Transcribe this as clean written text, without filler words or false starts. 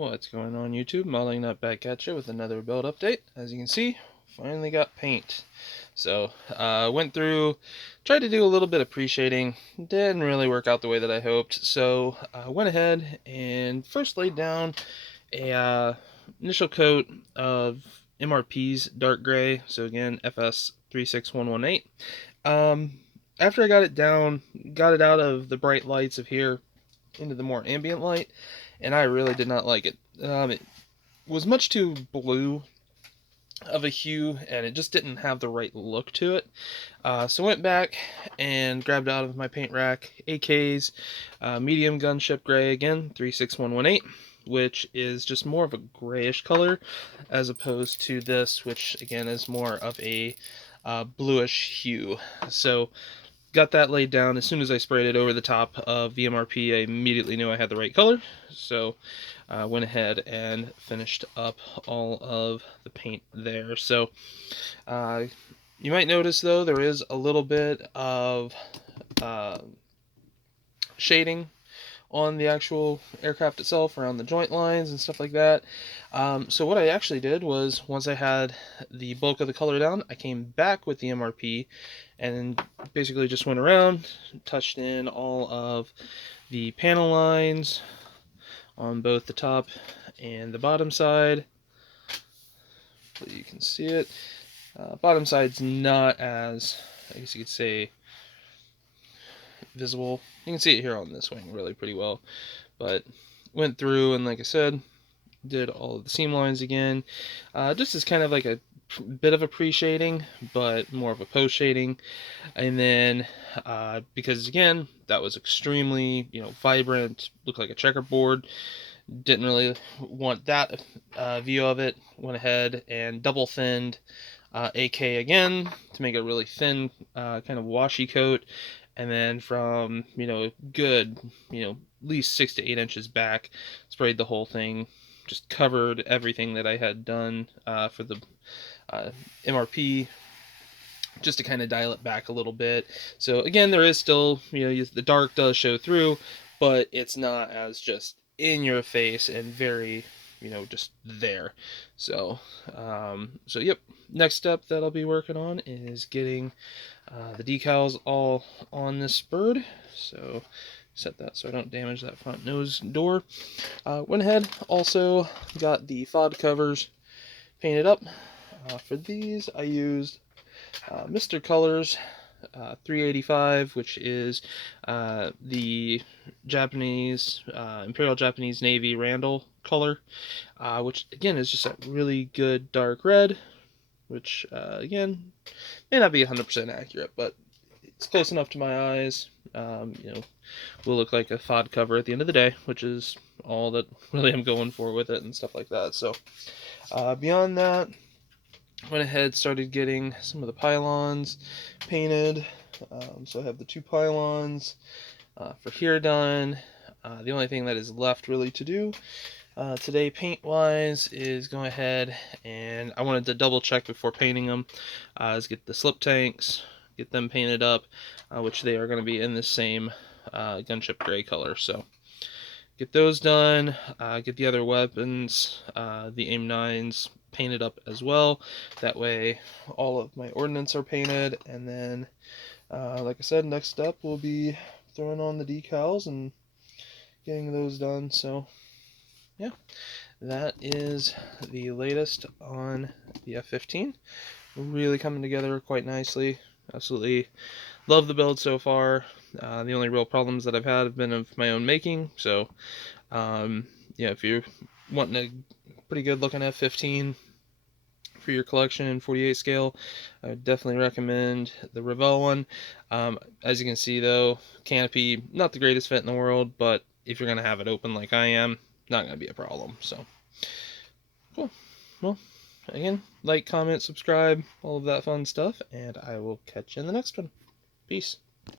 What's going on YouTube? Modeling Nut back at you with another build update. As you can see, finally got paint. So went through, tried to do a little bit of pre-shading, didn't really work out the way that I hoped. So went ahead and first laid down a initial coat of MRP's dark gray. So again, FS36118. After I got it down, got it out of the bright lights of here into the more ambient light, and I really did not like it. It was much too blue of a hue, and it just didn't have the right look to it. So went back and grabbed out of my paint rack AK's medium gunship gray, again 36118, which is just more of a grayish color as opposed to this, which again is more of a bluish hue. So got that laid down. As soon as I sprayed it over the top of the MRP, I immediately knew I had the right color. So went ahead and finished up all of the paint there. So you might notice though there is a little bit of shading on the actual aircraft itself, around the joint lines and stuff like that. So what I actually did was, once I had the bulk of the color down, I came back with the MRP and basically just went around, touched in all of the panel lines on both the top and the bottom side. So you can see it. Bottom side's not as, I guess you could say, visible. You can see it here on this wing really pretty well, but went through and, like I said, did all of the seam lines again, just as kind of like a bit of a pre-shading, but more of a post-shading. And then because again that was extremely vibrant, looked like a checkerboard, didn't really want that view of it, went ahead and double thinned AK again to make a really thin kind of washy coat. And then from good at least 6 to 8 inches back, sprayed the whole thing, just covered everything that I had done for the MRP, just to kind of dial it back a little bit. So again, there is still, the dark does show through, but it's not as just in your face and very, just there. So, yep. Next step that I'll be working on is getting the decals all on this bird. So set that so I don't damage that front nose door. Went ahead, also got the FOD covers painted up. For these, I used Mr. Colors 385, which is the Japanese, Imperial Japanese Navy Randall color, which again is just a really good dark red, which again may not be 100% accurate, but it's close enough to my eyes. Will look like a FOD cover at the end of the day, which is all that really I'm going for with it and stuff like that. So beyond that, went ahead, started getting some of the pylons painted. So I have the 2 pylons for here done. The only thing that is left really to do today paint wise is go ahead, and I wanted to double check before painting them, is get the slip tanks, get them painted up, which they are going to be in the same gunship gray color. So get those done, get the other weapons, the AIM-9s, painted up as well. That way all of my ordnance are painted, and then like I said, next step will be throwing on the decals and getting those done. So yeah, that is the latest on the F-15. Really coming together quite nicely. Absolutely love the build so far. The only real problems that I've had have been of my own making. So yeah, if you're wanting a pretty good looking F-15 for your collection in 48 scale, I would definitely recommend the Revell one. As you can see though, canopy, not the greatest fit in the world, but if you're going to have it open like I am, not going to be a problem. So cool. Well, again, like, comment, subscribe, all of that fun stuff, and I will catch you in the next one. Peace.